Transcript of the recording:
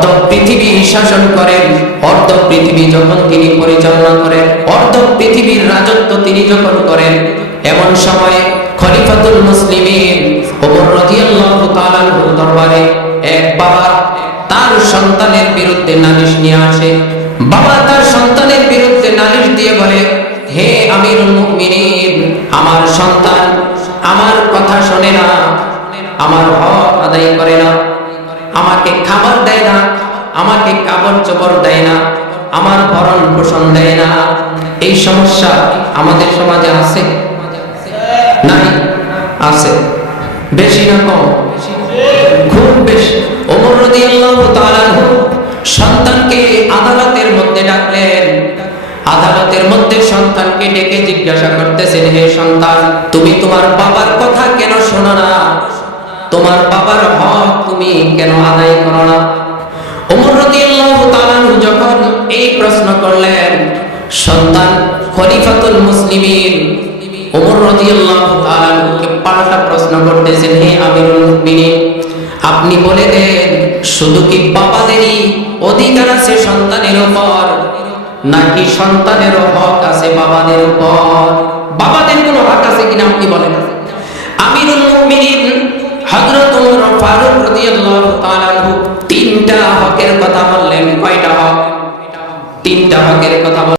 অর্ধ পৃথিবী শাসন করেন, অর্ধ পৃথিবী যখন তিনি পরিচালনা করেন, অর্ধ পৃথিবীর রাজত্ব তিনি যখন করেন, এমন সময় খলিফাতুল মুসলিমিন ওমর রাদিয়াল্লাহু তাআলা আনহুর দরবারে এক বাবা তার সন্তানের বিরুদ্ধে নালিশ নিয়ে আসে। বাবা তার সন্তানের বিরুদ্ধে নালিশ দিয়ে বলে, হে আমিরুল মুমিনিন, আমার সন্তান আমার কথা শোনে না, আমার হক আদায় করে না, আমাকে খাবার দেয় না, আমাকে কাপড় চোপড় দেয় না, আমার ভরণ পোষণ দেয় না। এই সমস্যা আমাদের সমাজে আছে নাই? আছে। বেশি না কম? খুব বেশি। ওমর রাদিয়াল্লাহু তাআলা আনহু সন্তানকে আদালতের মধ্যে ডাকলেন। আদালতের মধ্যে সন্তানকে ডেকে জিজ্ঞাসা করতেছেন, হে সন্তান, তুমি তোমার বাবার কথা কেন শোনো না? তোমার বাবার হক তুমি কেন আদায় করো না? ওমর রাদিয়াল্লাহু তাআলা আনহু যখন এই প্রশ্ন করলেন, সন্তান খলিফাতুল মুসলিমিন ওমর রাদিয়াল্লাহু তাআলা আনহুকে পাল্টা প্রশ্ন করতেছেন, হে আমিরুল মুমিনিন, আপনি বলে দেন, শুধু কি বাবাদেরই অধিকার আছে সন্তানের উপর, নাকি সন্তানেরও হক আছে বাবাদের উপর? বাবাদের কোনো হক আছে কিনা আপনি বলেন। আমিরুল মুমিনিন হযরত ওমর ফারুক রাদিয়াল্লাহু তাআলা আনহু তিনটা হকের কথা বললেন। কয়টা হক? তিনটা হকের কথা।